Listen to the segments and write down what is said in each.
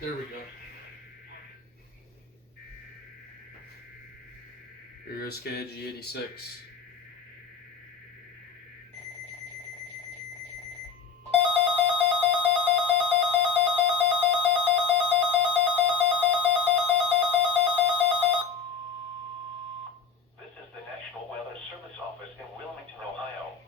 There we go. Here goes KG 86. This is the National Weather Service Office in Wilmington, Ohio.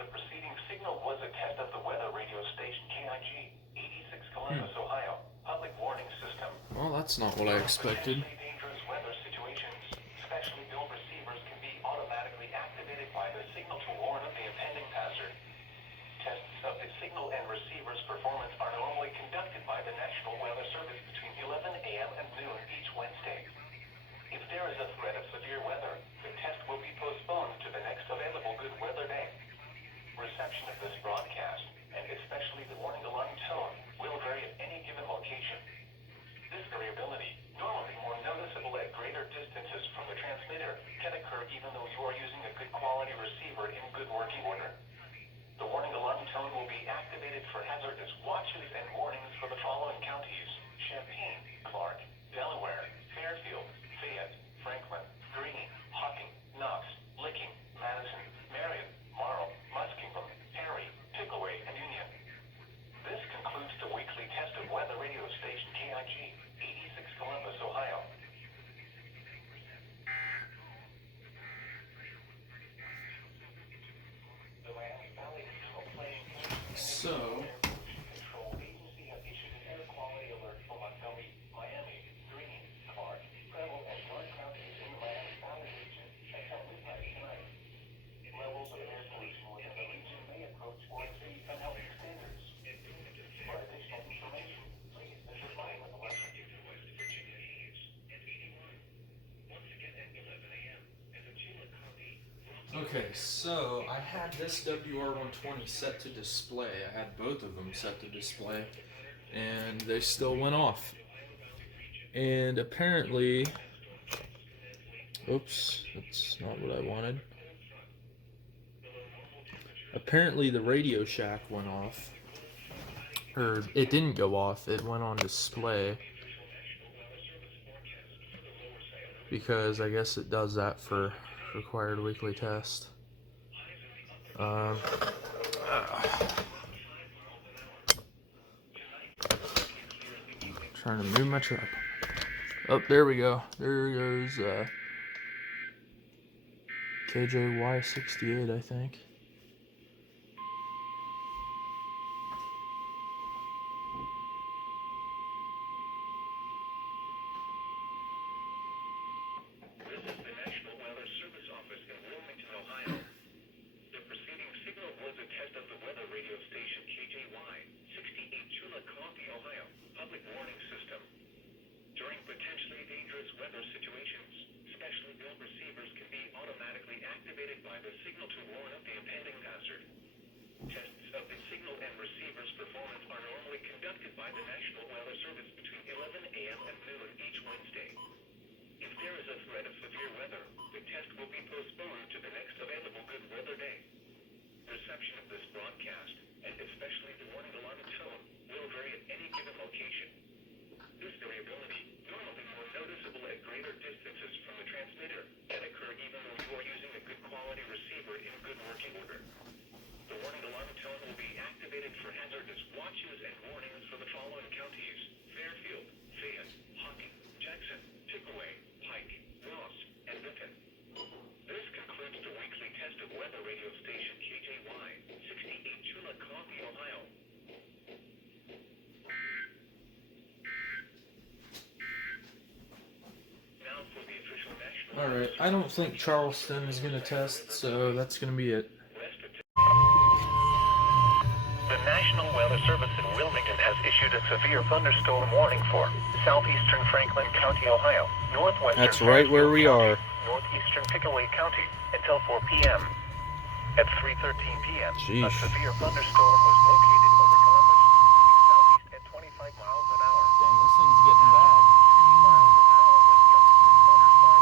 The preceding signal was a test of the weather radio station KIG 86 Columbus, Ohio, public warning system. Well, that's not what I expected. Dangerous weather situations, specially built receivers can be automatically activated by the signal to warn of the impending hazard. Tests of the signal and receiver's performance are normally conducted by the National Weather Service between 11 a.m. and noon each Wednesday. If there is a threat of severe weather, the test will be postponed to the next available good weather day. Reception of this broadcast, and especially the warning alarm tone, will vary at any given location. This variability, normally more noticeable at greater distances from the transmitter, can occur even though you are using a good quality receiver in good working order. The warning alarm tone will be activated for hazardous watches and warnings for the following counties: Champaign, Clark, Delaware, Fairfield, Fayette, Franklin, Greene, Hocking, Knox, Licking, Madison, Marion, Marl, Muskingum, Perry, Pickaway, and Union. This concludes the weekly test of weather radio station KIG 86 Columbus, Ohio. The Miami Valley Regional Planning So, Control Agency has issued an air quality alert for Montgomery, Miami, Greene, Clark, Preble, and Clark counties in the Miami Valley region until midnight tonight. Levels of air pollution within the region may approach 4 safe and healthy standards. For additional information, please visit MyWeather. okay, so I had this WR120 set to display. I had both of them set to display, and they still went off. And apparently, oops, that's not what I wanted. Apparently the Radio Shack went off. Or it didn't go off, it went on display. Because I guess it does that for required weekly test. Trying to move my truck. Oh, there we go. There goes KJY68, I think. This is the National Weather Service Office in Wilmington, Ohio. The preceding signal was a test of the weather radio station KJY 68 Chillicothe, Ohio, public warning system. During potentially dangerous weather situations, specially built receivers can be automatically activated by the signal to warn of the impending hazard. Tests of the signal and receiver's performance are normally conducted by the National Weather Service between 11 a.m. and noon each Wednesday. If there is a threat of severe weather, the test will be postponed to the next available good weather day. Reception of this broadcast, and especially the warning alarm tone, will vary at any given location. This variability, normally more noticeable at greater distances from the transmitter, can occur even though you are using a good quality receiver in good working order. The warning alarm tone will be activated for hazardous watches and warnings for the following counties: Fairfield, Fayette, Hocking, Jackson, Pickaway, Pike, Ross, and Benton. This concludes the weekly test of weather radio station KJY 68 Chillicothe, Ohio. Now for the official national. Alright, I don't think Charleston is going to test, so that's going to be it. The National Weather Service in Wilmington has issued a severe thunderstorm warning for southeastern Franklin County, Ohio, northwestern That's right where we are. northeastern Pickaway County until 4 p.m. At 3:13 p.m., a Jeez. severe thunderstorm was located over Columbus, southeast at 25 miles an hour. Dang, this thing's getting bad. 50 miles an hour with gusts quarter size.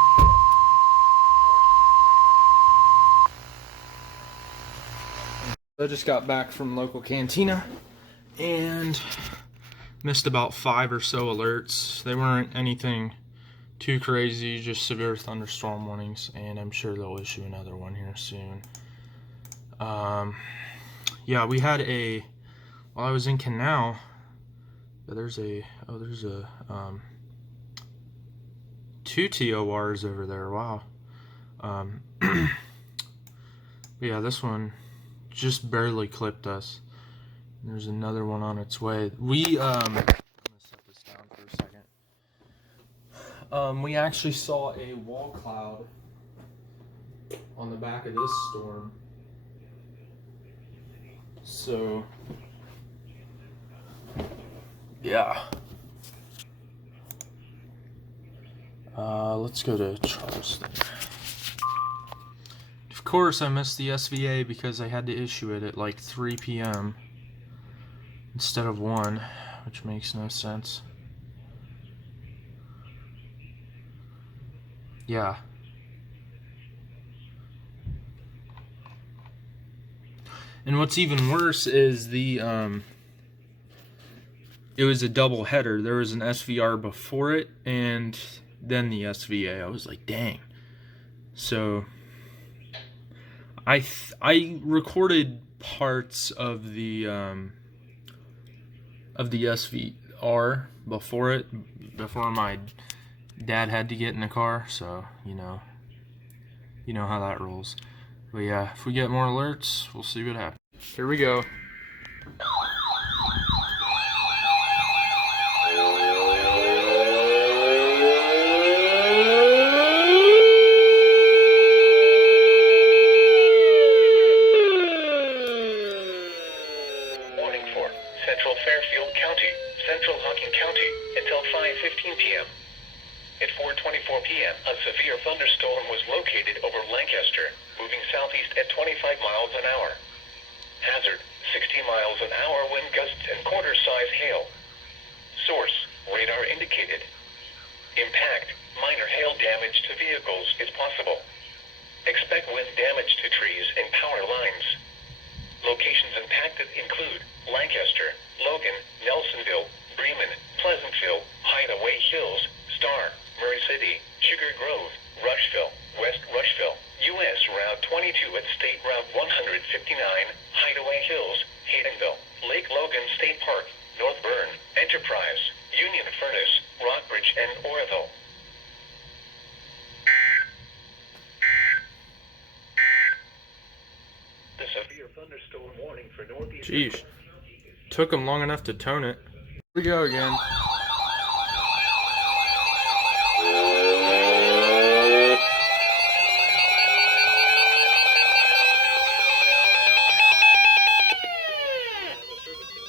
I just got back from local cantina, and Missed about 5 or so alerts. They weren't anything too crazy, just severe thunderstorm warnings, and I'm sure they'll issue another one here soon. Yeah, we had while I was in Canal, there's 2 TORs over there. Wow. Yeah, this one just barely clipped us. There's another one on its way. I'm gonna set this down for a second. We actually saw a wall cloud on the back of this storm. So, yeah. Let's go to Charleston. Of course, I missed the SVA because I had to issue it at like 3 p.m. instead of 1, which makes no sense. Yeah. And what's even worse is it was a double header. There was an SVR before it and then the SVA. I was like, dang. So I recorded parts of the SVR before my dad had to get in the car, so you know how that rolls. But yeah, if we get more alerts, we'll see what happens. Here we go. Warning for Central Fairfield County, Central Hocking County, until 5:15 p.m. At 4:24 p.m., a severe thunderstorm was located over Lancaster, moving southeast at 25 miles an hour. Hazard, 60 miles an hour wind gusts and quarter-size hail. Source, radar indicated. Impact, minor hail damage to vehicles is possible. Expect wind damage to trees and power lines. Locations impacted include Lancaster, Logan, Nelsonville, Bremen, Pleasantville, Hideaway Hills, Star, Murray City, Sugar Grove, Rushville, West Rushville, U.S. Route 22 at State Route 159, Hideaway Hills, Haydenville, Lake Logan State Park, North Bern, Enterprise, Union Furnace, Rockbridge, and Oroville. The severe thunderstorm warning for northeast. Jeez. Took them long enough to tone it. Here we go again.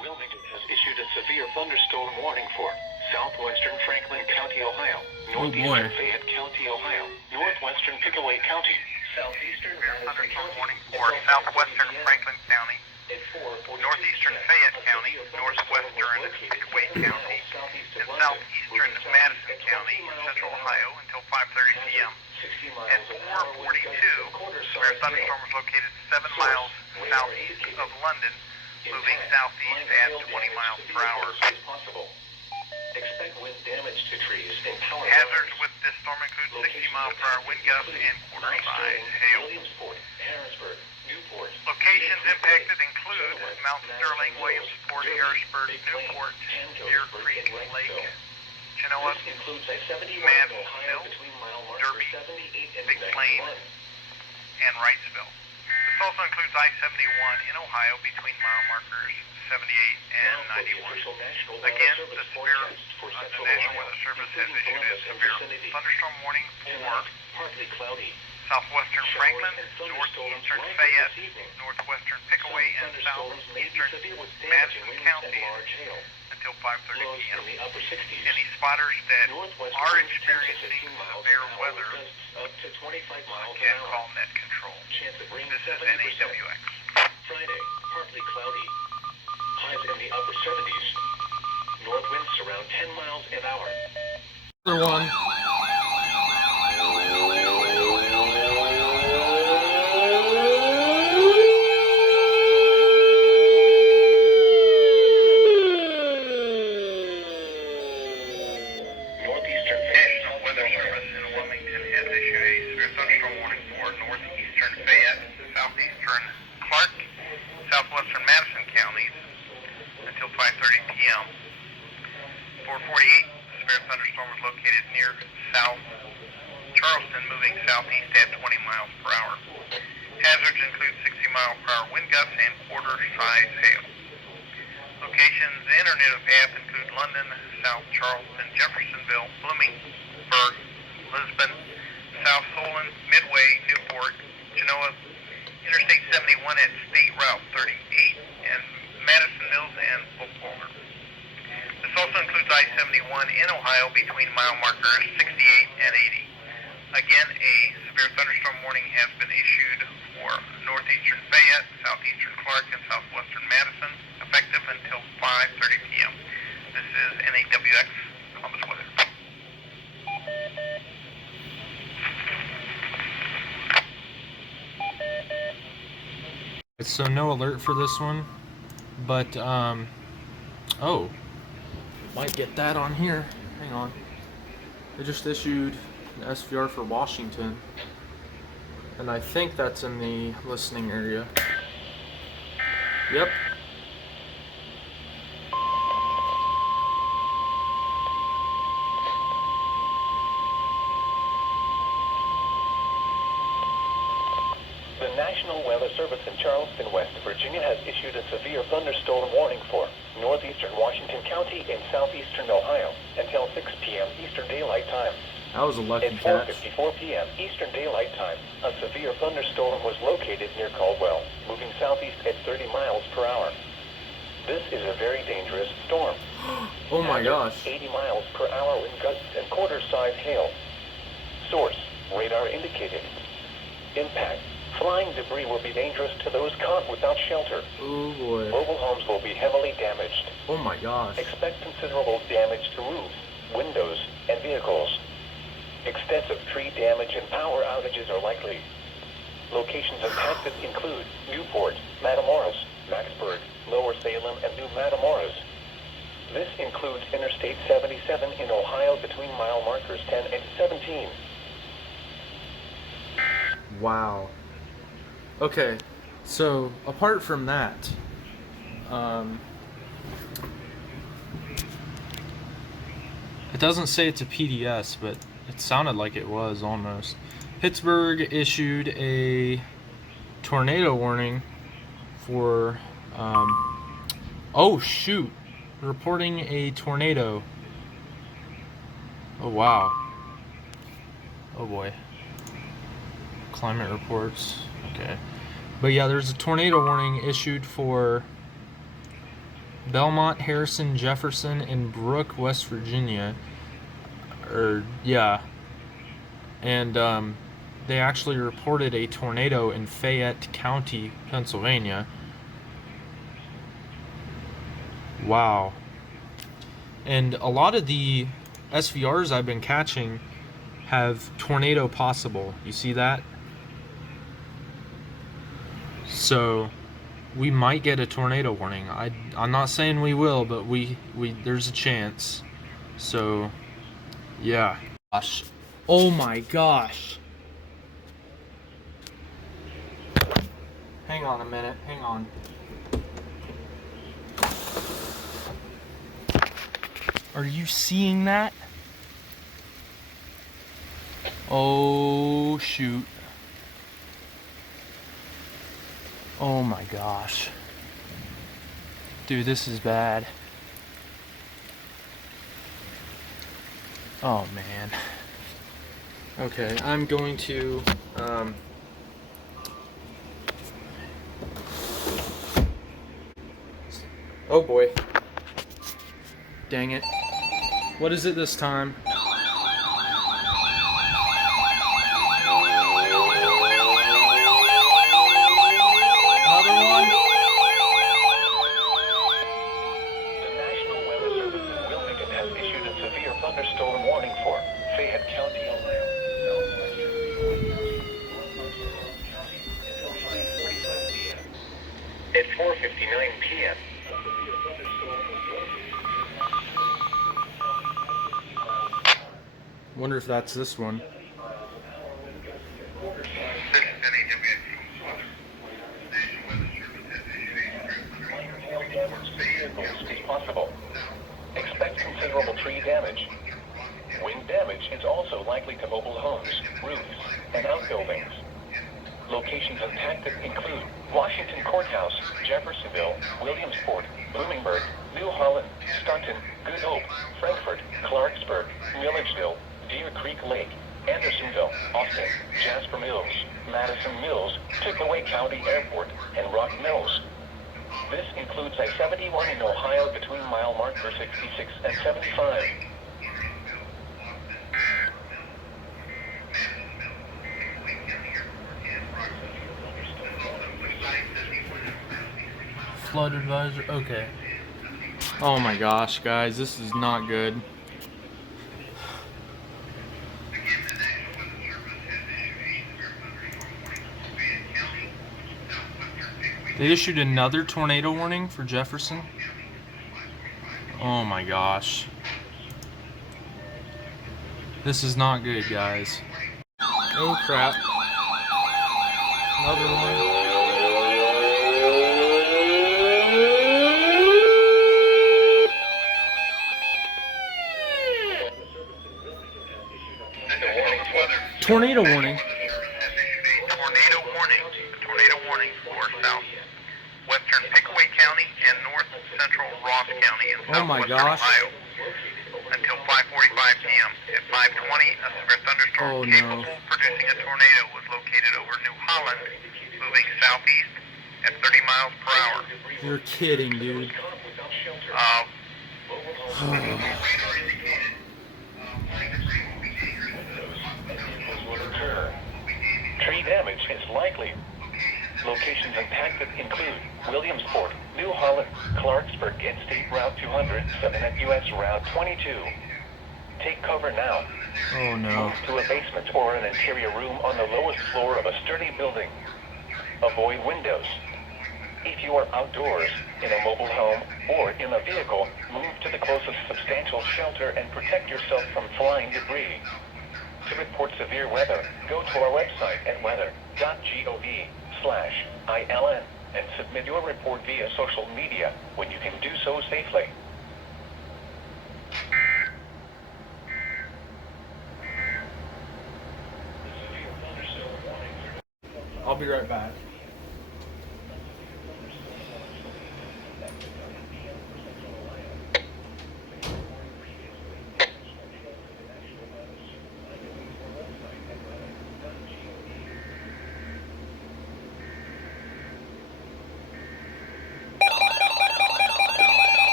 Wilmington has issued a severe thunderstorm warning for southwestern Franklin County, Ohio, northeastern Fayette County, Ohio, northwestern Pickaway County, southeastern Thunderstorm warning for southwestern Franklin County, northeastern Fayette County, northwestern Pickaway County, and southeastern Madison County in central Ohio until 5:30 p.m. At 4:42, severe thunderstorm was located 7 miles southeast of London, moving southeast at 20 miles per hour. Expect wind damage to trees and power Hazards with this storm include 60-mile-per-hour wind gusts and quarter-size hail. Williamsport, Harrisburg, Newport. Locations impacted include Mount Sterling, Williamsport, Harrisburg, Newport, Deer Creek, Lake, Chinook, This includes a 70 Madison Ohio Mill, between mile marker Derby, 78 and Big Plain, 91. and Wrightsville. This also includes I-71 in Ohio between mile markers 78 and 91. Again, the National Weather Service has issued a severe thunderstorm warning for Partly cloudy. southwestern Franklin, northeastern Fayette, northwestern Pickaway, and southeastern Madison County until 5:30 p.m. Any spotters that are experiencing severe weather can call net control. This is NAWX. Friday, partly cloudy. Highs in the upper 70s. North winds around 10 miles an hour. Another one. south Charleston, moving southeast at 20 miles per hour. Hazards include 60-mile-per-hour wind gusts and quarter-size hail. Locations in or near the path include London, South Charleston, Jeffersonville, Bloomingburg, Lisbon, South Solon, Midway, Newport, Genoa, Interstate 71 at State Route 38, and Madison Mills and Oklahoma. This also includes I-71 in Ohio between mile markers 68 and 80. Again, a severe thunderstorm warning has been issued for northeastern Fayette, southeastern Clark, and southwestern Madison, effective until 5:30 p.m. This is NAWX Columbus Weather. So no alert for this one, but oh, might get that on here. Hang on. They just issued an SVR for Washington, and I think that's in the listening area. Yep. The National Weather Service in Charleston, West Virginia has issued a severe thunderstorm warning for northeastern Washington County and southeastern Ohio until 6 p.m. Eastern Daylight Time. That was a lucky At catch. 4:54 p.m. Eastern Daylight Time, a severe thunderstorm was located near Caldwell, moving southeast at 30 miles per hour. This is a very dangerous storm. Oh my gosh. 80 miles per hour wind gusts and quarter-size hail. Source, radar indicated. Impact, flying debris will be dangerous to those caught without shelter. Oh boy. Mobile homes will be heavily damaged. Oh my gosh. Expect considerable damage to roofs, windows, and vehicles. Extensive tree damage and power outages are likely. Locations impacted include Newport, Matamoros, Maxburg, Lower Salem, and New Matamoros. This includes Interstate 77 in Ohio between mile markers 10 and 17. Wow. Okay, so apart from that, it doesn't say it's a PDS, but it sounded like it was almost. Pittsburgh issued a tornado warning for, oh shoot, reporting a tornado. Oh wow. Oh boy. Climate reports. Okay. But yeah, there's a tornado warning issued for Belmont, Harrison, Jefferson, and Brooke, West Virginia. And they actually reported a tornado in Fayette County, Pennsylvania. Wow. And a lot of the SVRs I've been catching have tornado possible. You see that? So we might get a tornado warning. I'm not saying we will, but we there's a chance. So yeah. Gosh. Oh my gosh. Hang on a minute. Hang on. Are you seeing that? Oh shoot. Oh my gosh. Dude, this is bad. Oh man. Okay, I'm going to oh boy. Dang it. What is it this time? Thunderstorm warning for Fayette County, Ohio. At 4:59 p.m. Wonder if that's this one. Possible. Expect considerable tree damage, wind damage. damage is also likely to mobile homes, roofs, and outbuildings. Locations impacted include Washington Courthouse, Jeffersonville, Williamsport, Bloomingburg, New Holland, Staunton, Good Hope, Frankfort, Clarksburg, Milledgeville, Deer Creek Lake, Andersonville, Austin, Jasper Mills, Madison Mills, Pickaway County Airport, and Rock Mills. This includes I-71 in Ohio between mile marker 66 and 75. Flood advisor. Okay. Oh my gosh, guys, this is not good. They issued another tornado warning for Jefferson. Oh my gosh. This is not good, guys. Oh crap. Another one. Tornado warning. Tornado warning. A tornado warning for southwestern Pickaway County and north central Ross County in southwestern Ohio until 5:45 p.m. At 5:20, a severe thunderstorm capable of producing a tornado was located over New Holland, moving southeast at 30 miles per hour. You're kidding, dude. Tree damage is likely. Locations impacted include Williamsport, New Holland, Clarksburg and State Route 200, 7 at US Route 22. Take cover now. Oh no. Move to a basement or an interior room on the lowest floor of a sturdy building. Avoid windows. If you are outdoors, in a mobile home, or in a vehicle, move to the closest substantial shelter and protect yourself from flying debris. To report severe weather, go to our website at weather.gov/ILN and submit your report via social media when you can do so safely. I'll be right back.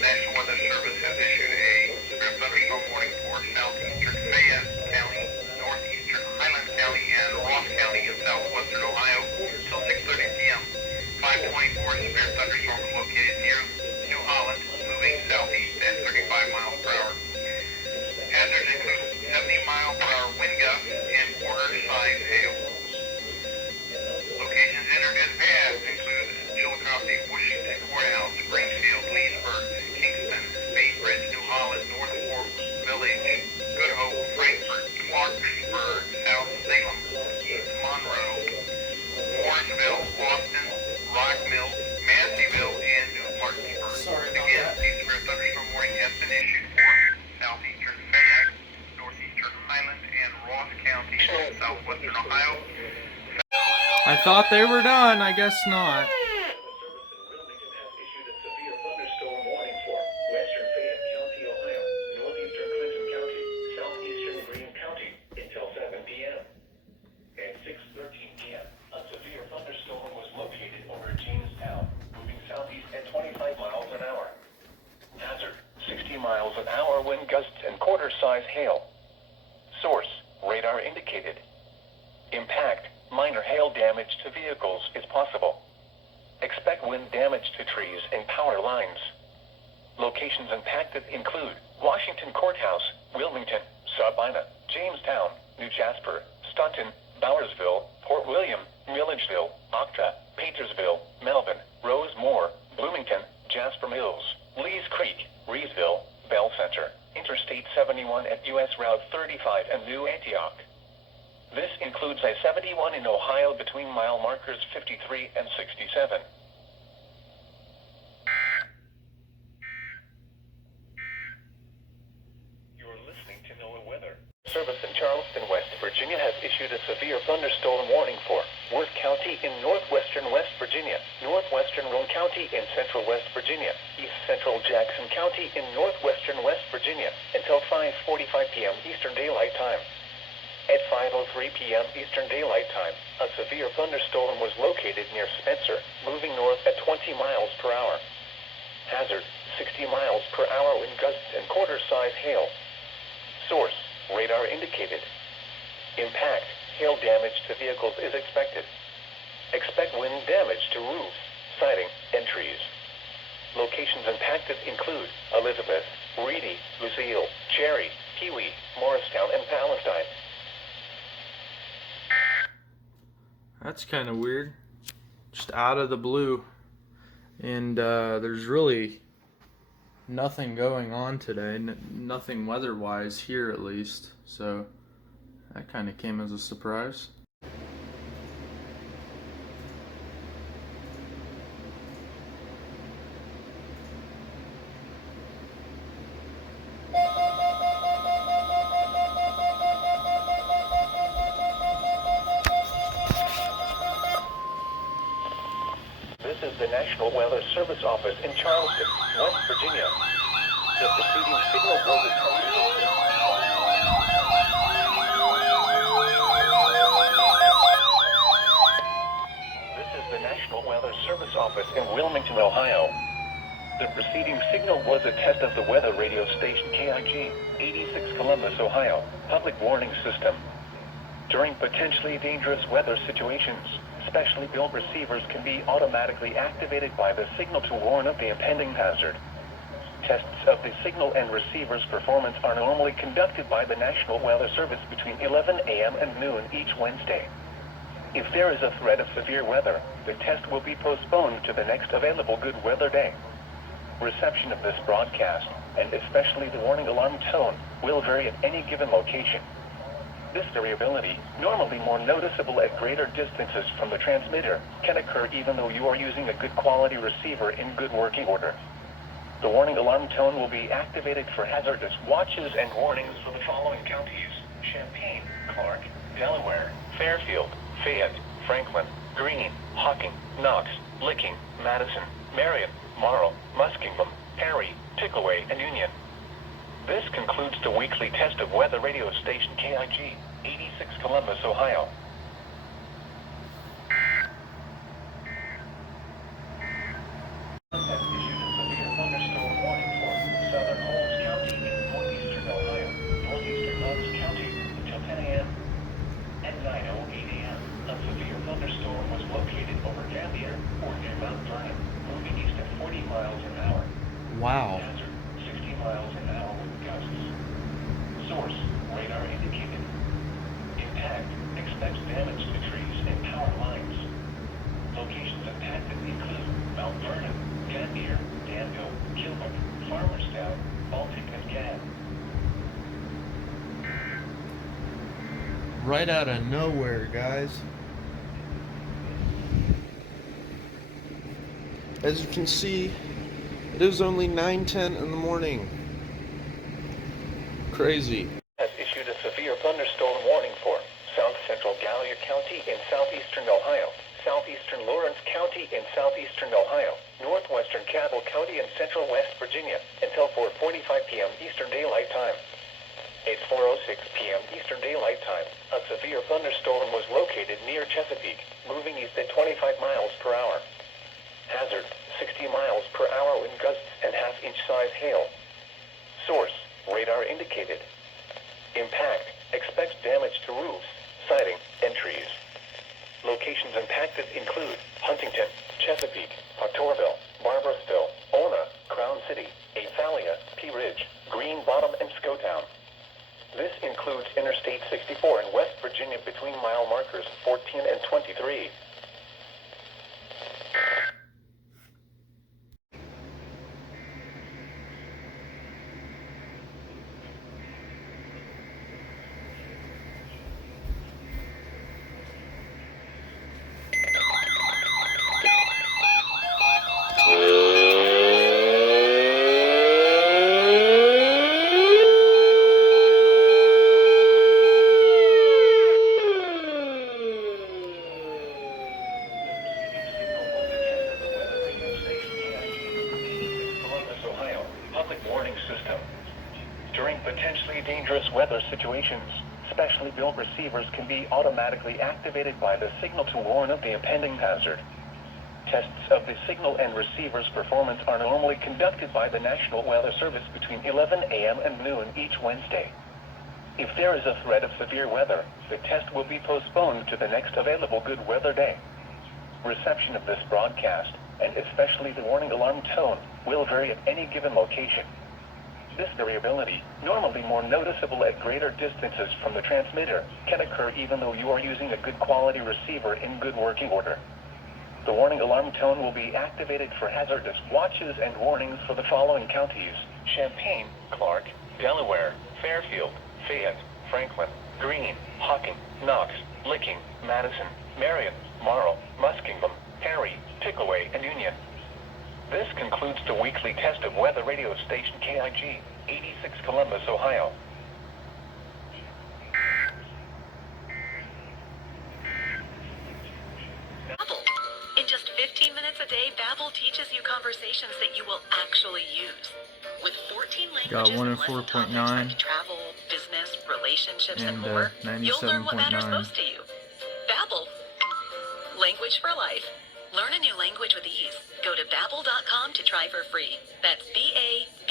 National Weather Service has issued a severe thunderstorm warning for southeastern Fayette County, northeastern Highland County, and Ross County in southwestern Ohio until 6:30 p.m. 524 severe thunderstorm is located near New Holland, moving southeast at 35 miles per hour. Hazards include 70-mile-per-hour wind gusts and quarter-size hail. Locations entered as bad include Chillicothe, Washington Courthouse, Springfield, Leesburg, Kingston, Bainbridge, New Holland, North Fork Village, Good Hope, Frankfort, Clarksburg, South Salem, East Monroe, Warrensville, Austin, Rock Mills, Masseyville, and New Martinsburg. Again, the severe thunderstorm warning has been issued for southeastern Fayette, northeastern Highland, and Ross County, southwestern Ohio. I thought they were done. I guess not. Miles an hour wind gusts and quarter-size hail. Source, radar indicated. Impact, minor hail damage to vehicles is possible. Expect wind damage to trees and power lines. Locations impacted include Washington Courthouse, Wilmington, Sabina, Jamestown, New Jasper, Staunton, Bowersville, Port William, Milledgeville, Octa, Paintersville, Melvin, Rosemore, Bloomington, Jasper Mills, Lees Creek, Reesville, Bell Center, Interstate 71 at U.S. Route 35 and New Antioch. This includes I-71 in Ohio between mile markers 53 and 67. You're listening to NOAA Weather. Service in Charleston, West Virginia has issued a severe thunderstorm warning for Worth County in northwestern West Virginia, northwestern Roane County in central West Virginia, east central Jackson County in northwestern West Virginia until 5:45 p.m. Eastern Daylight Time. At 5:03 p.m. Eastern Daylight Time, a severe thunderstorm was located near Spencer, moving north at 20 miles per hour. Hazard, 60 miles per hour wind gusts and quarter-size hail. Source, radar indicated. Impact, hail damage to vehicles is expected. Expect wind damage to roofs, siding, and trees. Locations impacted include Elizabeth, Reedy, Lucille, Cherry, Peewee, Morristown, and Palestine. That's kind of weird. Just out of the blue. And there's really nothing going on today. Nothing weather-wise here, at least. So that kind of came as a surprise. This is the National Weather Service Office in Charleston, West Virginia. The preceding signal was This is the National Weather Service Office in Wilmington, Ohio. The preceding signal was a test of the weather radio station KIG, 86 Columbus, Ohio, public warning system. During potentially dangerous weather situations, specially built receivers can be automatically activated by the signal to warn of the impending hazard. Tests of the signal and receiver's performance are normally conducted by the National Weather Service between 11 a.m. and noon each Wednesday. If there is a threat of severe weather, the test will be postponed to the next available good weather day. Reception of this broadcast, and especially the warning alarm tone, will vary at any given location. This variability, normally more noticeable at greater distances from the transmitter, can occur even though you are using a good quality receiver in good working order. The warning alarm tone will be activated for hazardous watches and warnings for the following counties: Champaign, Clark, Delaware, Fairfield, Fayette, Franklin, Greene, Hocking, Knox, Licking, Madison, Marion, Morrow, Muskingum, Perry, Pickaway, and Union. This concludes the weekly test of weather radio station KIG, 86 Columbus, Ohio. Has issued a severe thunderstorm warning for southern Holmes County in northeastern Ohio, northeastern Knox County until 10 a.m. At 9:08 a.m., a severe thunderstorm was located over Gambier or near Mount Zion, moving east at 40 miles an hour. Wow. Hazard, 60 miles an hour with gusts. Source, radar indicated. Impact, expects damage to trees and power lines. Locations impacted include Mount Vernon, Gambier, Danville, Gilbert, Farmerstown, Baltic, and Gad. Right out of nowhere, guys. As you can see, it is only 9:10 in the morning. Crazy. Has issued a severe thunderstorm warning for south central Gallia County in southeastern Ohio, southeastern Lawrence County in southeastern Ohio, northwestern Cabell County in central West Virginia until 4:45 p.m. Eastern Daylight Time. At 4:06 p.m. Eastern Daylight Time, a severe thunderstorm was located near Chesapeake, moving east at 25 miles per hour. Hazard, 60 miles per hour wind gusts and half-inch size hail. Source, radar indicated. Impact, expects damage to roofs, siding, and trees. Locations impacted include Huntington, Chesapeake, Proctorville, Barboursville, Ona, Crown City, Athalia, Pea Ridge, Green Bottom, and Scotown. This includes Interstate 64 in West Virginia between mile markers 14 and 23. warning system. During potentially dangerous weather situations, specially built receivers can be automatically activated by the signal to warn of the impending hazard. Tests of the signal and receiver's performance are normally conducted by the National Weather Service between 11 a.m. and noon each Wednesday. If there is a threat of severe weather, the test will be postponed to the next available good weather day. Reception of this broadcast, and especially the warning alarm tone, will vary at any given location. This variability, normally more noticeable at greater distances from the transmitter, can occur even though you are using a good quality receiver in good working order. The warning alarm tone will be activated for hazardous watches and warnings for the following counties: Champaign, Clark, Delaware, Fairfield, Fayette, Franklin, Greene, Hocking, Knox, Licking, Madison, Marion, Morrow, Muskingum, Perry, Pickaway, and Union. This concludes the weekly test of weather radio station KIG, 86 Columbus, Ohio. Babbel. In just 15 minutes a day, Babbel teaches you conversations that you will actually use. With 14 languages and lesson topics like travel, business, relationships, and more, you'll learn what matters most to you. Babbel. Language for life. Learn a new language with ease. Go to Babbel.com to try for free. That's BABBEL.com.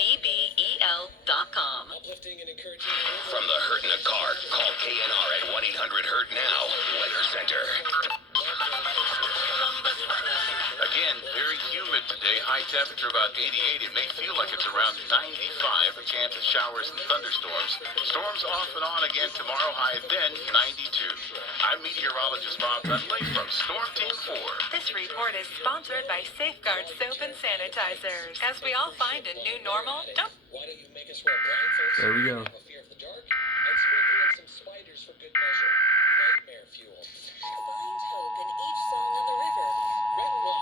From the hurt in a car, call KNR at 1-800-HURT-NOW. Weather Center. Again, very humid today. High temperature about 88. It may feel like it's around 95. A chance of showers and thunderstorms. Storms off and on again tomorrow. High then 92. I'm meteorologist Bob Dudley from Storm Team 4. This report is sponsored by Safeguard Soap and Sanitizers. As we all find a new normal, Why don't you make us wear blindfolds? There we go. Have a fear of the dark? And sprinkle in some spiders for good measure. Nightmare fuel. Find hope in each song on the river. Red block.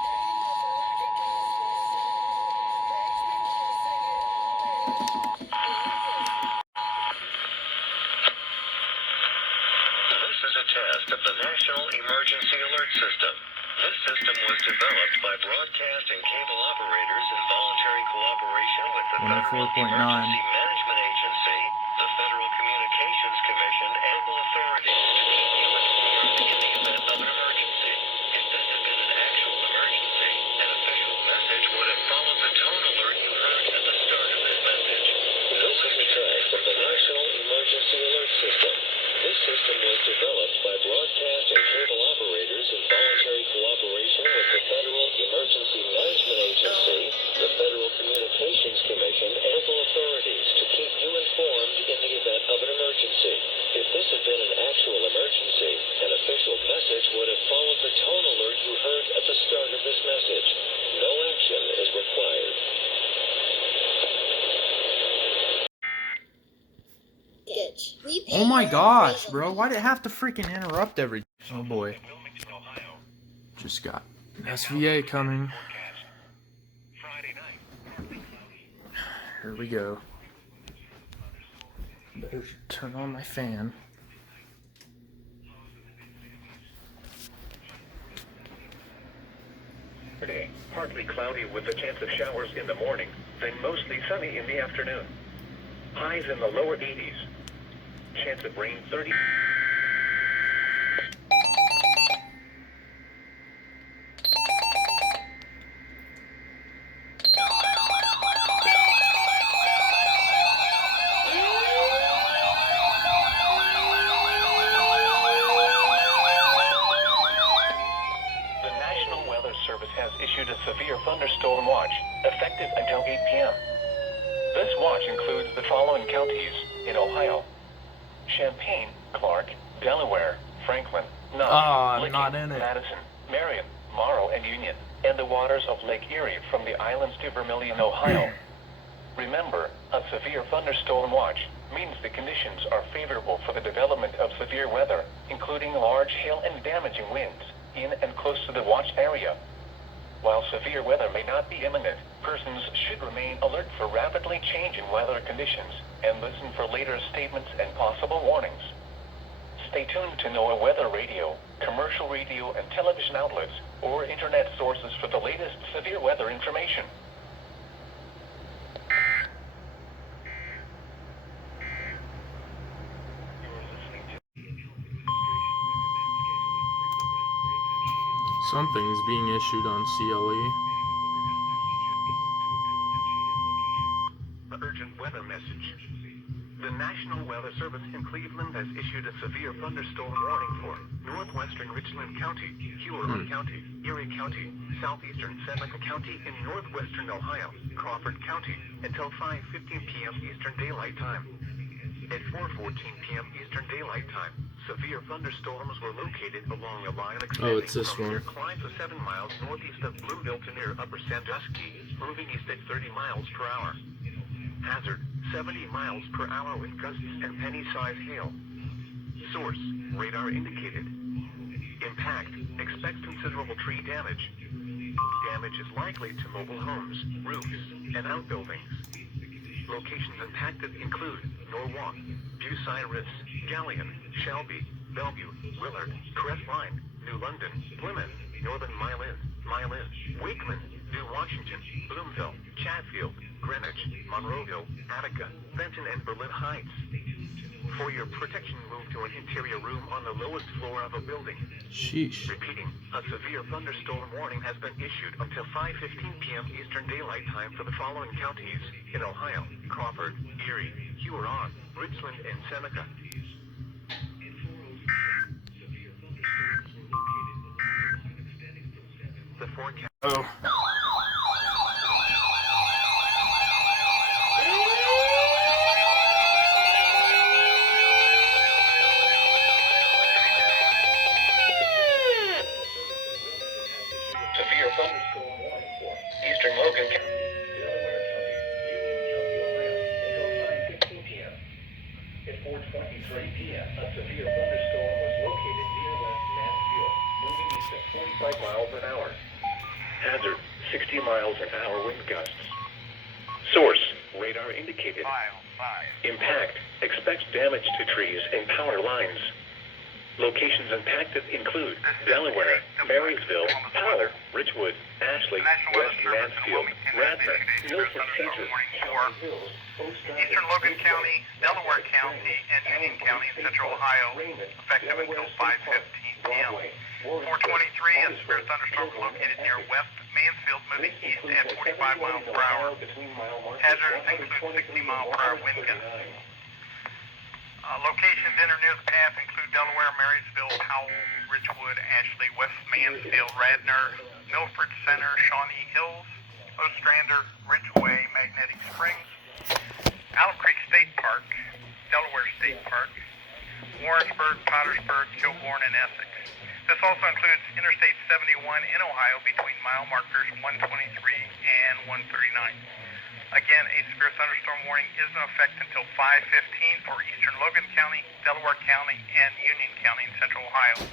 This is a test of the National Emergency Alert System. This system was developed by broadcast and cable operators in voluntary cooperation with the Federal 104.9. Emergency Management Agency, the Federal Communications Commission, and local authorities to keep you informed in the event of an emergency. If this had been an actual emergency, an official message would have followed the tone alert you heard at the start of this message. This is a test of the National Emergency Alert System. This system was developed by broadcast and cable operators in voluntary cooperation with the Federal Emergency Management Agency, the Federal Communications Commission, and local authorities to keep you informed in the event of an emergency. If this had been an actual emergency, an official message would have followed the tone alert you heard at the start of this message. No action is required. Oh my gosh, bro. Why'd it have to freaking interrupt every... Oh boy. Just got SVA coming. Here we go. Better turn on my fan. Today, partly cloudy with a chance of showers in the morning, then mostly sunny in the afternoon. Highs in the lower 80s. Chance of rain 30. The National Weather Service has issued a severe thunderstorm watch, effective until 8 p.m. This watch includes the following counties in Ohio: Champaign, Clark, Delaware, Franklin, Knox, Licking, not in it. Madison, Marion, Morrow, and Union, and the waters of Lake Erie from the islands to Vermilion, Ohio. Remember, a severe thunderstorm watch means the conditions are favorable for the development of severe weather, including large hail and damaging winds, in and close to the watch area. While severe weather may not be imminent, persons should remain alert for rapidly changing weather conditions and listen for later statements and possible warnings. Stay tuned to NOAA Weather Radio, commercial radio and television outlets, or internet sources for the latest severe weather information. Something's being issued on CLE. Urgent weather message. The National Weather Service in Cleveland has issued a severe thunderstorm warning for northwestern Richland County, Huron County, Erie County, southeastern Seneca County in northwestern Ohio, Crawford County, until 5:15 p.m. Eastern Daylight Time. At 4:14 p.m. Eastern Daylight Time, severe thunderstorms were located along a line extending from near Clyde to 7 miles northeast of Blueville to near Upper Sandusky, moving east at 30 miles per hour. Hazard, 70 miles per hour wind gusts and penny-sized hail. Source, radar indicated. Impact, expect considerable tree damage. Damage is likely to mobile homes, roofs, and outbuildings. Locations impacted include Norwalk, Bucyrus, Galleon, Shelby, Bellevue, Willard, Crestline, New London, Plymouth, Northern Milan, Wakeman, New Washington, Bloomville, Chatfield, Greenwich, Monroeville, Attica, Benton, and Berlin Heights. For your protection, move to an interior room on the lowest floor of a building. Sheesh. Repeating, a severe thunderstorm warning has been issued until 5:15 p.m. Eastern Daylight Time for the following counties in Ohio: Crawford, Erie, Huron, Richland, and Seneca. The forecast. Oh. Severe thunderstorm warning for eastern Logan County, Delaware County, Union County, Ohio, until 5:15 p.m. At 4:23 p.m., a severe thunderstorm was located near West Mansfield, moving east at 45 miles an hour. Hazard, 60 miles an hour wind gusts. Source, radar indicated. Impact, expect damage to trees and power lines. Locations impacted include Delaware, Marysville, Powell, Richwood, Ashley, West Mansfield, Radnor, Milford Center, Chapel Hills, Eastern Logan County, Delaware County, and Union County in central Ohio, effective until 5:15 p.m. 4:23, a severe thunderstorm is located near West Mansfield, moving east at 45 miles per hour. Hazards include 60-mile-per-hour wind gusts. Locations in or near the path include Delaware, Marysville, Powell, Richwood, Ashley, West Mansfield, Radnor, Milford Center, Shawnee Hills, Ostrander, Ridgeway, Magnetic Springs, Alum Creek State Park, Delaware State Park, Warrensburg, Pottersburg, Kilbourne, and Essex. This also includes Interstate 71 in Ohio between mile markers 123 and 139. Again, a severe thunderstorm warning is in effect until 5:15 for eastern Logan County, Delaware County, and Union County in central Ohio.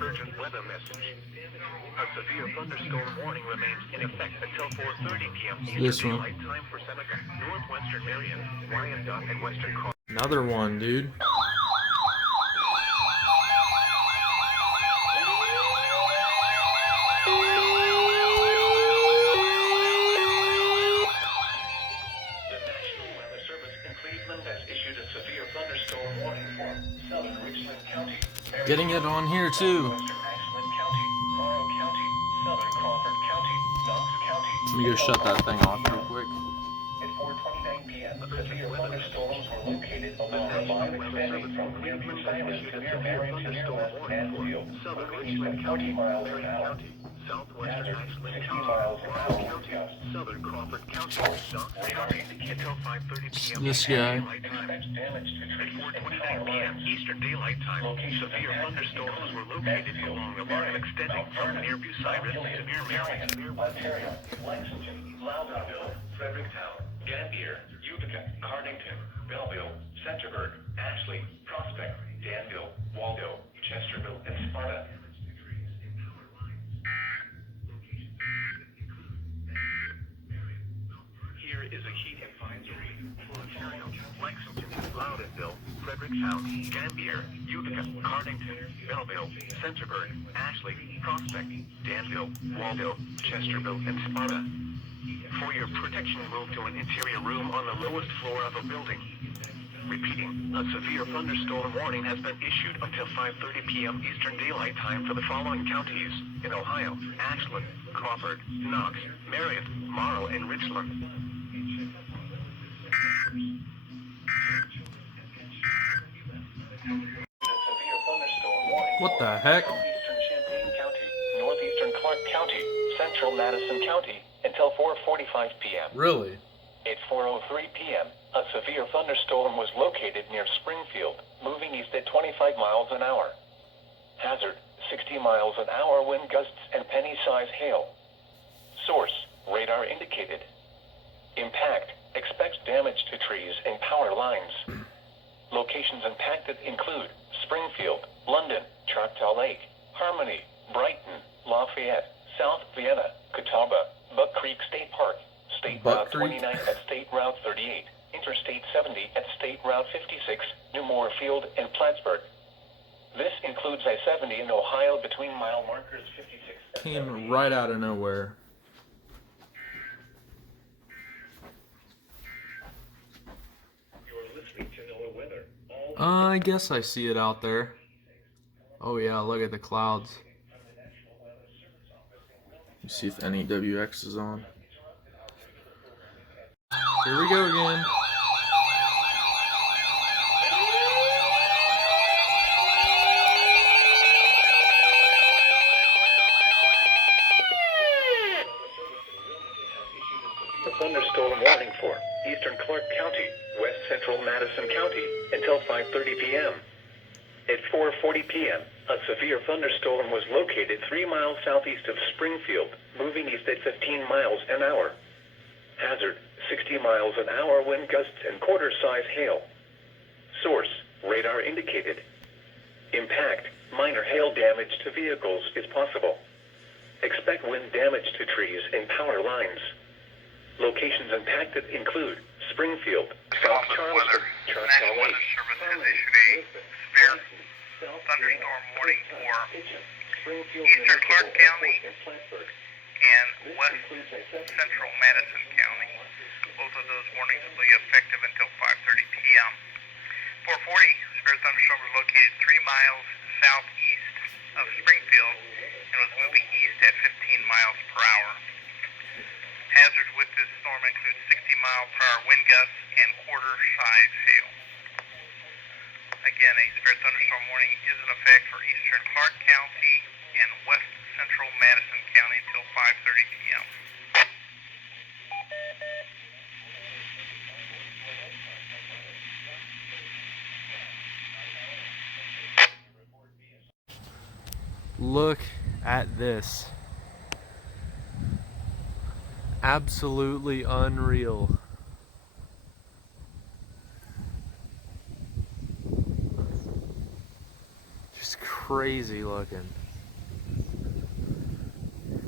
Urgent weather message. A severe thunderstorm warning remains in effect until 4:30 p.m. Eastern Daylight Time for Seneca, northwestern Marion, Wyandotte, and western Crawford. Another one, dude. Getting it on here too. Let me go shut that thing off real quick. At 4:29 p.m., severe thunderstorms were located along a line extending from near Bucyrus to near Marion to near West Mansfield, moving east at 40 miles an hour. Southwestern Ashland County, southern Crawford County, Knox County, until 5:30 p.m. This guy. Damage to trees at 4:29 p.m. Eastern Daylight Time. Severe thunderstorms were located along a line extending from near Bucyrus to near Marion, near Ontario, Lexington, Loudonville, Fredericktown, Gambier, Utica, Cardington, Belleville, Centerburg, Ashley, Prospect, Danville, Waldo, Chesterville, and Sparta. Here is a heat advisory for Ontario, Lexington, Loudonville, Fredericktown, Gambier, Utica, Cardington, Belleville, Centerburg, Ashley, Prospect, Danville, Waldo, Chesterville, and Sparta. For your protection, move to an interior room on the lowest floor of a building. Repeating, a severe thunderstorm warning has been issued until 5:30 p.m. Eastern Daylight Time for the following counties in Ohio: Ashland, Crawford, Knox, Marion, Marl, and Richland. What the heck? Southeastern Champaign County, northeastern Clark County, central Madison County, until 4:45 p.m. Really? At 4:03 p.m., a severe thunderstorm was located near Springfield, moving east at 25 miles an hour. Hazard, 60 miles an hour wind gusts and penny-size hail. Source, radar indicated. Impact, expect damage to trees and power lines. Locations impacted include Springfield, London, Choctaw Lake, Harmony, Brighton, Lafayette, South Vienna, Catawba, Buck Creek State Park, State Buck Route Creek? 29 at State Route 38, Interstate 70 at State Route 56, New Moorfield, and Plattsburgh. This includes I-70 in Ohio between mile markers 56 and Came right out of nowhere. You're listening to NOAA weather. I guess I see it out there. Oh yeah, look at the clouds. You see if any WX is on. Here we go again. The thunderstorm warning for eastern Clark County, west central Madison County, until 5:30 p.m. At 4:40 p.m., a severe thunderstorm was located 3 miles southeast of Springfield, moving east at 15 miles an hour. Hazard, 60 miles an hour wind gusts and quarter-size hail. Source, radar indicated. Impact, minor hail damage to vehicles is possible. Expect wind damage to trees and power lines. Locations impacted include Springfield, South Charleston, Choctaw National Lake, Weather Service has issued a severe thunderstorm warning for eastern Clark County and west central Madison County. Both of those warnings will be effective until 5:30 p.m. 440, severe thunderstorm was located 3 miles southeast of Springfield and was moving east at 15 miles per hour. Hazards with this storm include 60-mile-per-hour wind gusts and quarter-size hail. Again, a severe thunderstorm warning is in effect for eastern Clark County and west central Madison County until 5:30 p.m. Look at this. Absolutely unreal. Just crazy looking.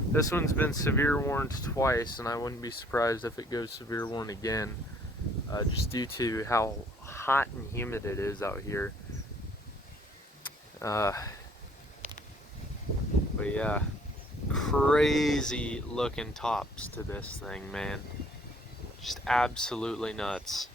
This one's been severe warned twice, and I wouldn't be surprised if it goes severe warned again, just due to how hot and humid it is out here. But yeah, crazy looking tops to this thing, man. Just absolutely nuts.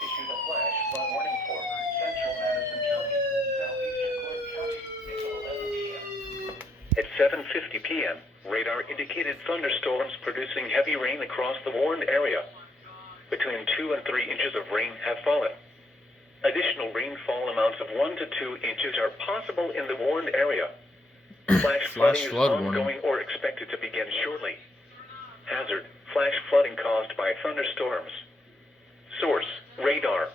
Issued a flash flood warning for central Madison County, southeastern Clark County until 11 p.m. At 7:50 p.m., radar indicated thunderstorms producing heavy rain across the warned area. Between 2 and 3 inches of rain have fallen. Additional rainfall amounts of 1 to 2 inches are possible in the warned area. Flash flooding is flood ongoing warning. or expected to begin shortly. Hazard, flash flooding caused by thunderstorms. Source, radar.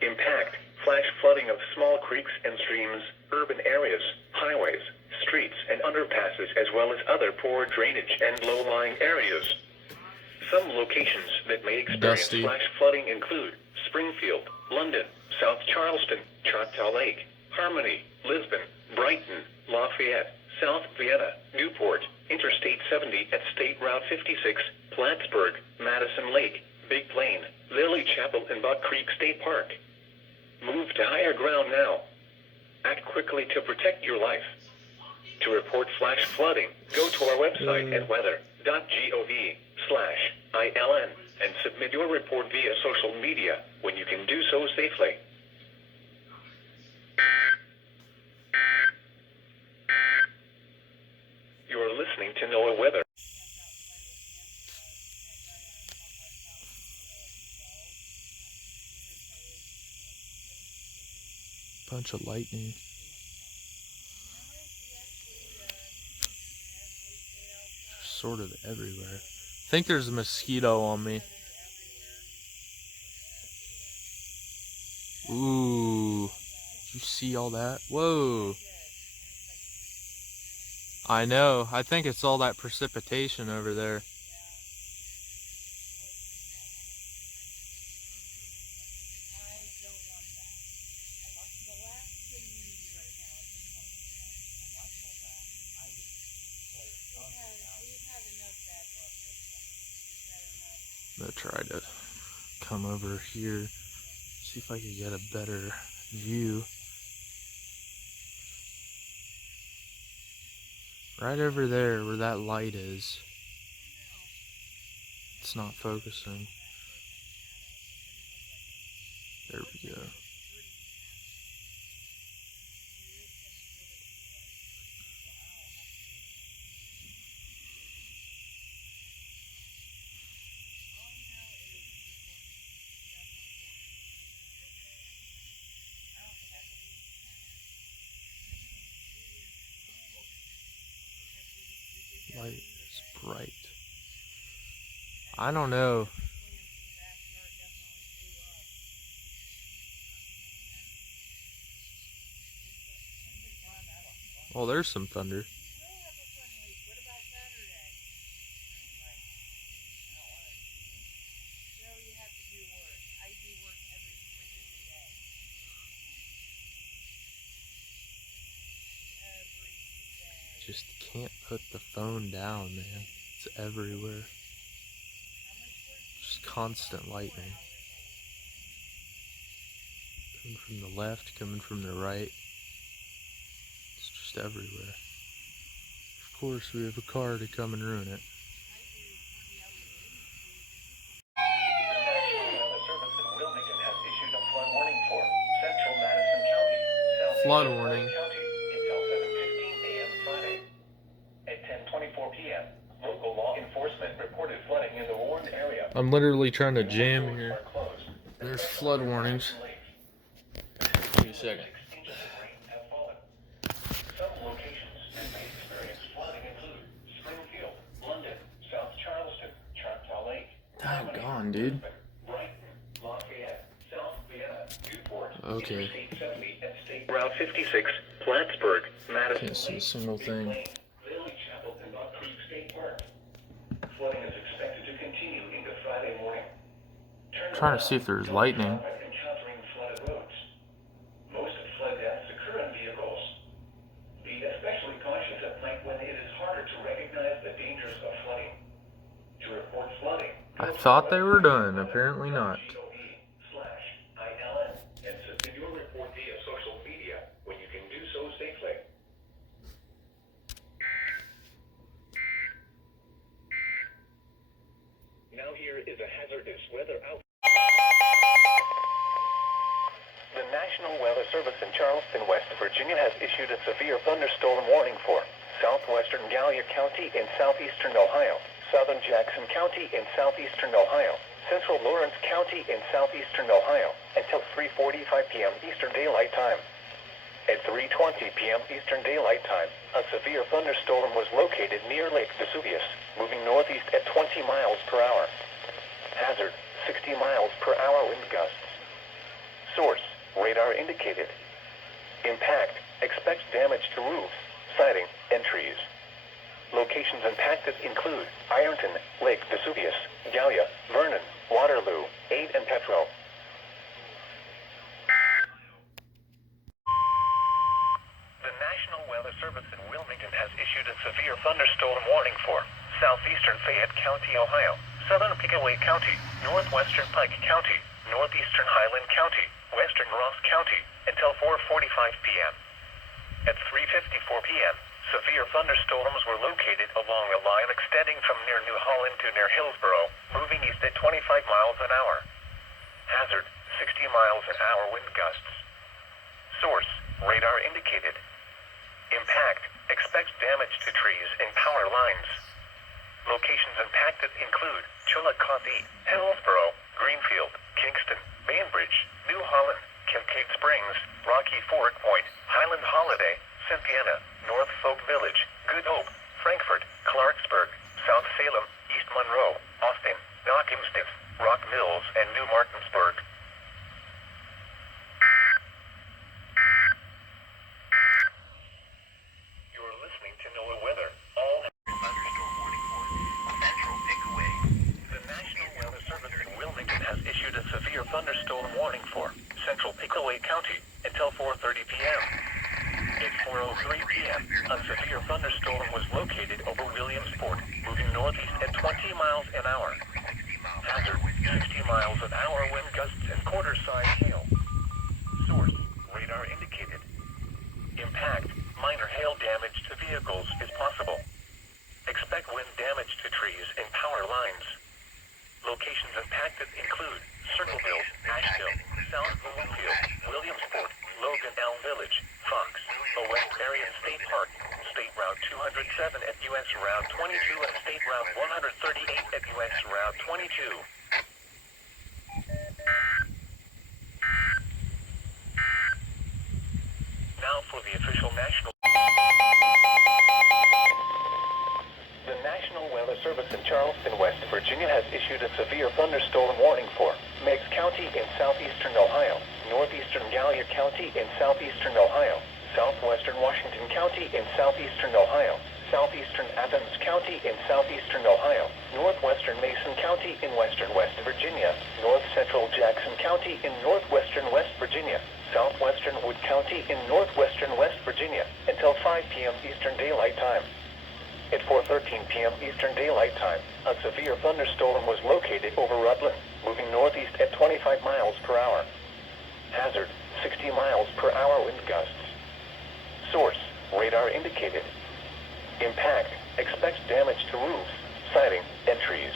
Impact, flash flooding of small creeks and streams, urban areas, highways, streets, and underpasses, as well as other poor drainage and low-lying areas. Some locations that may experience Dusty. flash flooding include Springfield, London, South Charleston, Choctaw Lake, Harmony, Lisbon, Brighton, Lafayette, South Vienna, Newport, Interstate 70 at State Route 56, Plattsburgh, Madison Lake, Big Plain, Lily Chapel, and Buck Creek State Park. Move to higher ground now. Act quickly to protect your life. To report flash flooding, go to our website at weather.gov. /ILN and submit your report via social media when you can do so safely. You're listening to NOAA Weather. Bunch of lightning. Sort of everywhere. I think there's a mosquito on me. Ooh. Did you see all that? Whoa. I know. I think it's all that precipitation over there. I'm gonna try to come over here, see if I can get a better view. Right over there where that light is. It's not focusing. There we go. Light is bright. I don't know. Well, there's some thunder. Just can't put the phone down, man. It's everywhere. Just constant lightning. Coming from the left, coming from the right. It's just everywhere. Of course, we have a car to come and ruin it. Flood warning. Until 7:15 a.m. Friday. At 10:24 p.m., local law enforcement reported flooding in the warned area. I'm literally trying to jam here. There's flood warnings. Give me a second. Some locations that may experience flooding include Springfield, London, South Charleston, Choctaw Lake, Doggone, dude. Brighton, Lafayette, South Vienna, Newport, Okay. Interstate 70 and State Route 56, Plattsburgh, Madison, Can't see a single thing. Lily Chapel, and Rock Creek State Park. Flooding is expected to continue into Friday morning. I'm trying to see if there's lightning. Encountering flooded roads. Most flood deaths occur in vehicles. Be especially cautious at night when it is harder to recognize the dangers of flooding. To report flooding, I thought they were done. Apparently not. /ILN and submit your report via social media when you can do so safely. Now here is a hazardous weather outlook. The National Weather Service in Charleston, West Virginia has issued a severe thunderstorm warning for southwestern Gallia County in southeastern Ohio, southern Jackson County in southeastern Ohio, central Lawrence County in southeastern Ohio, until 3:45 p.m. Eastern Daylight Time. At 3:20 p.m. Eastern Daylight Time, a severe thunderstorm was located near Lake Vesuvius, moving northeast at 20 miles per hour. Hazard, 60 miles per hour wind gusts. Source, radar indicated. Impact, expects damage to roofs, siding, and trees. Locations impacted include Ironton, Lake Vesuvius, Gallia, Vernon, Waterloo, Ade, and Petro. The National Weather Service in Wilmington has issued a severe thunderstorm warning for southeastern Fayette County, Ohio, southern Pickaway County, northwestern Pike County, northeastern Highland County, western Ross County, until 4:45 p.m. At 3:54 p.m., Severe thunderstorms were located along a line extending from near New Holland to near Hillsborough, moving east at 25 miles an hour. Hazard, 60 miles an hour wind gusts. Source, radar indicated. Impact, expect damage to trees and power lines. Locations impacted include Chillicothe, Hillsborough, Greenfield, Kingston, Bainbridge, New Holland, Kincaid Springs, Rocky Fork Point, Highland Holiday, Cynthiana, North Folk Village, Good Hope, Frankfort, Clarksburg, South Salem, East Monroe, Austin, Knockemstiff, Rock Mills, and New Martinsburg. You're listening to NOAA Weather. All thunderstorm warning for Central Pickaway. The National Weather Service in Wilmington has issued a severe thunderstorm warning for Central Pickaway County until 4:30 p.m. At 4:03 p.m., a severe thunderstorm was located over Williamsport, moving northeast at 20 miles an hour. Hazard, 60 miles an hour wind gusts and quarter-size hail. Source, radar indicated. Impact, minor hail damage to vehicles is possible. Expect wind damage to trees and power lines. Locations impacted include Circleville, Asheville, South Bloomfield, Williamsport, Logan Elm Village, Fox, a West Marion State Park, State Route 207 at US Route 22 and State Route 138 at US Route 22. Now for the official national. The National Weather Service in Charleston, West Virginia has issued a severe thunderstorm warning for Meigs County in southeastern Ohio, northeastern Gallia County in southeastern Ohio, southwestern Washington County in southeastern Ohio, southeastern Adams County in southeastern Ohio, northwestern Mason County in western West Virginia, north central Jackson County in northwestern West Virginia, southwestern Wood County in northwestern West Virginia, until 5 p.m. Eastern Daylight Time. At 4:13 p.m. Eastern Daylight Time, a severe thunderstorm was located over Rutland, moving northeast at 25 miles per hour. Hazard, 60 miles per hour wind gusts. Source, radar indicated. Impact, expect damage to roofs, siding, and trees.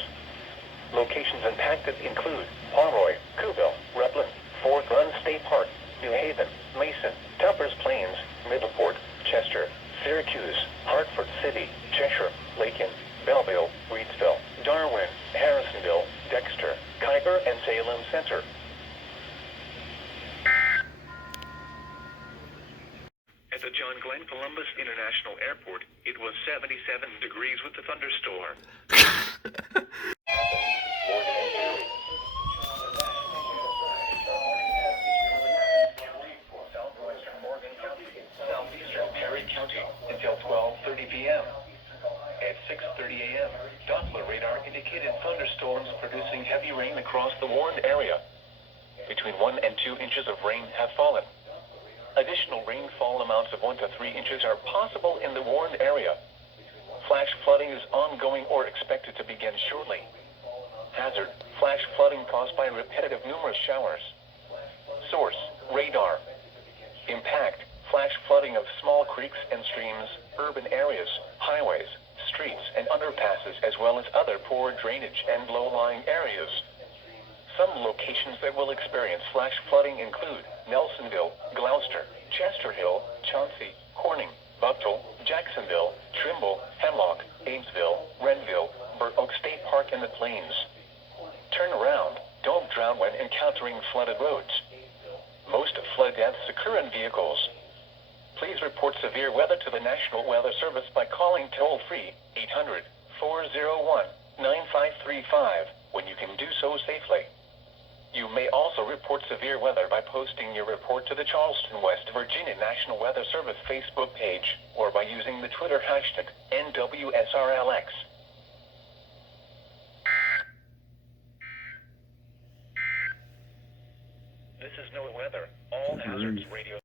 Locations impacted include Pomeroy, Cooville, Rutland, Fort Run State Park, New Haven, Mason, Tuppers Plains, Middleport, Chester, Syracuse, Hartford City, Cheshire, Lakin, Belleville, Reedsville, Darwin, Harrisonville, Dexter, Kuiper, and Salem Center. At the John Glenn Columbus International Airport, it was 77 degrees with the thunderstorm. Until 12:30 p.m. At 6:30 a.m., Doppler radar indicated thunderstorms producing heavy rain across the warned area. Between 1 and 2 inches of rain have fallen. Additional rainfall amounts of 1 to 3 inches are possible in the warned area. Flash flooding is ongoing or expected to begin shortly. Hazard, flash flooding caused by repetitive numerous showers. Source, radar. Impact, flash flooding of small creeks and streams, urban areas, highways, streets, and underpasses, as well as other poor drainage and low-lying areas. Some locations that will experience flash flooding include Nelsonville, Gloucester, Chester Hill, Chauncey, Corning, Buckle, Jacksonville, Trimble, Hemlock, Amesville, Renville, Burr Oak State Park, and the Plains. Turn around. Don't drown when encountering flooded roads. Most flood deaths occur in vehicles. Please report severe weather to the National Weather Service by calling toll-free 800-401-9535 when you can do so safely. You may also report severe weather by posting your report to the Charleston, West Virginia National Weather Service Facebook page or by using the Twitter hashtag NWSRLX. This is NOAA Weather. All hazards radio.